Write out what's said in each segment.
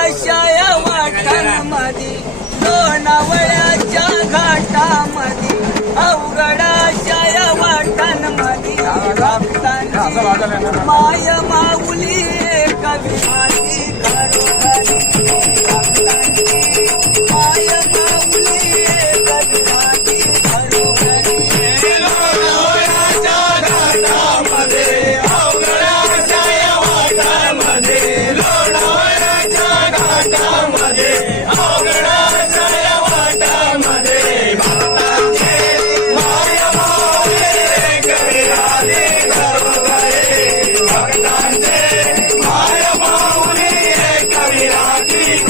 अशाया वाटांमध्ये लोणावळ्याच्या घाटामध्ये अवघडाशाया वाटांमध्ये रक्तांची माय माऊली कविमाती घरोघर Thank you.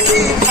Thank you.